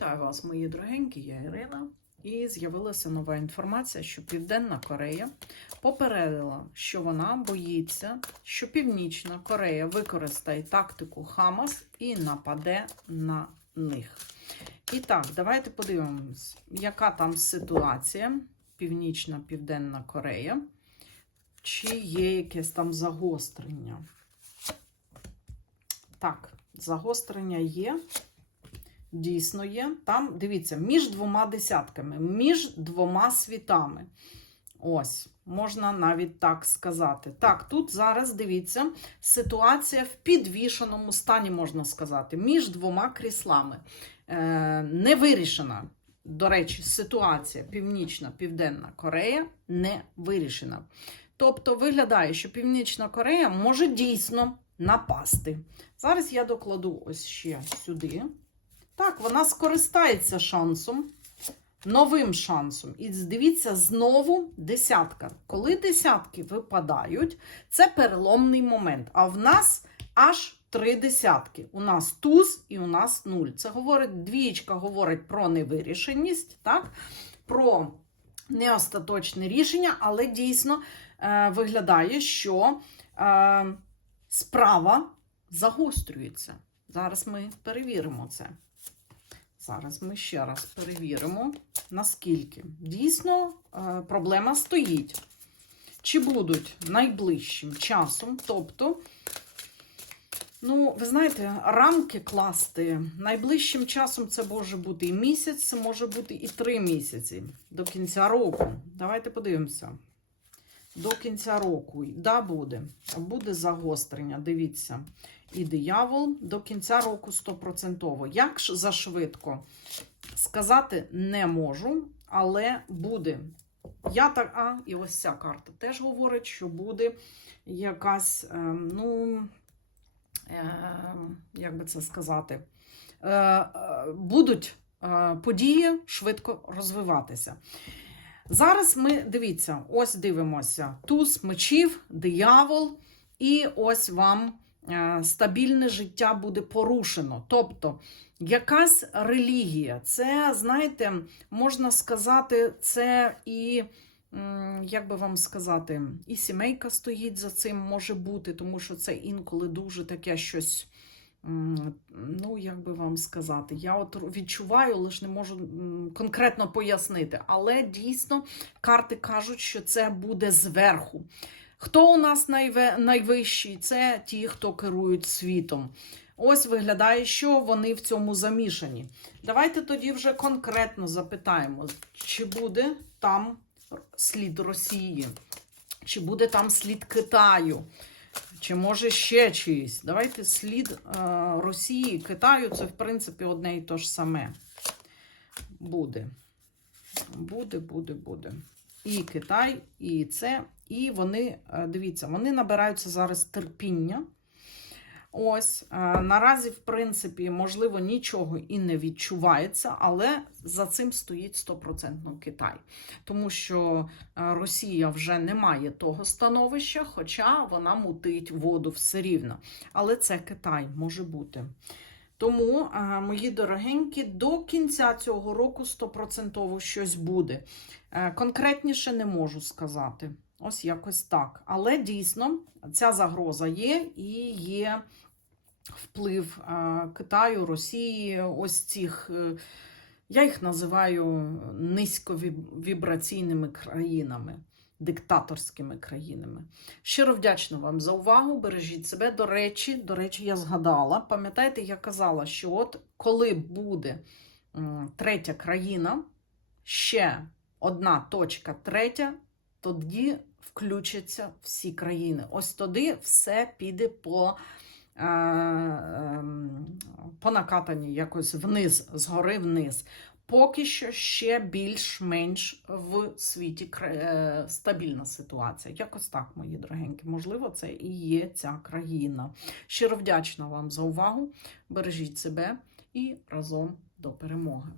Вітаю вас, мої дорогенькі, я Ірина. І з'явилася нова інформація, що Південна Корея попередила, що вона боїться, що Північна Корея використає тактику Хамас і нападе на них. І так, давайте подивимось, яка там ситуація Північна Південна Корея. Чи є якесь там загострення? Так, загострення є. Дійсно є. Там, дивіться, між двома десятками, між двома світами. Ось, можна навіть так сказати. Так, тут зараз дивіться, ситуація в підвішеному стані, можна сказати, між двома кріслами. Е, не вирішена. До речі, ситуація Північна Південна Корея не вирішена. Тобто виглядає, що Північна Корея може дійсно напасти. Зараз я докладу ось ще сюди. Так, вона скористається шансом, новим шансом. І дивіться, знову десятка. Коли десятки випадають, це переломний момент. А в нас аж три десятки. У нас туз і у нас нуль. Це говорить, двієчка говорить про невирішеність, так? про неостаточне рішення, але дійсно е, виглядає, що е, справа загострюється. Зараз ми перевіримо це. Зараз ми ще раз перевіримо, наскільки дійсно е, проблема стоїть. Чи будуть найближчим часом, тобто, ну, ви знаєте, рамки класти найближчим часом це може бути і місяць, це може бути і три місяці до кінця року. Давайте подивимося. До кінця року, да, буде. Буде загострення, дивіться. І диявол до кінця року 100%. Як ж зашвидко? Сказати не можу, але буде. Я так, а, і ось ця карта теж говорить, що буде якась, е, ну, е, як би це сказати, е, е, будуть е, події швидко розвиватися. Зараз ми дивіться, ось дивимося: туз мечів, диявол, і ось вам е, стабільне життя буде порушено. Тобто, якась релігія, це, знаєте, можна сказати, це і. Як би вам сказати, і сімейка стоїть за цим може бути, тому що це інколи дуже таке щось, ну, як би вам сказати, я от відчуваю, лише не можу конкретно пояснити. Але дійсно карти кажуть, що це буде зверху. Хто у нас найвищий? Це ті, хто керують світом. Ось виглядає, що вони в цьому замішані. Давайте тоді вже конкретно запитаємо, чи буде там слід Росії, чи буде там слід Китаю, чи може ще чиїсь. Давайте слід Росії Росії, Китаю це, в принципі, одне і те ж саме. Буде. Буде, буде, буде. І Китай, і це. І вони, е, дивіться, вони набираються зараз терпіння. Ось, е, наразі, в принципі, можливо, нічого і не відчувається, але за цим стоїть 100% Китай. Тому що е, Росія вже не має того становища, хоча вона мутить воду все рівно. Але це Китай може бути. Тому, е, мої дорогенькі, до кінця цього року 100% щось буде. Конкретніше не можу сказати. Ось якось так. Але дійсно ця загроза є і є вплив е, Китаю, Росії, ось цих, е, я їх називаю низьковібраційними країнами, диктаторськими країнами. Щиро вдячна вам за увагу. Бережіть себе. До речі, до речі, я згадала. Пам'ятаєте, я казала, що от коли буде третя країна, ще одна точка третя, тоді включаться всі країни. Ось тоді все піде по, е, ем, по накатанні якось вниз, згори вниз. Поки що ще більш-менш в світі е, стабільна ситуація. Якось так, мої дорогенькі. Можливо, це і є ця країна. Щиро вдячна вам за увагу. Бережіть себе і разом до перемоги.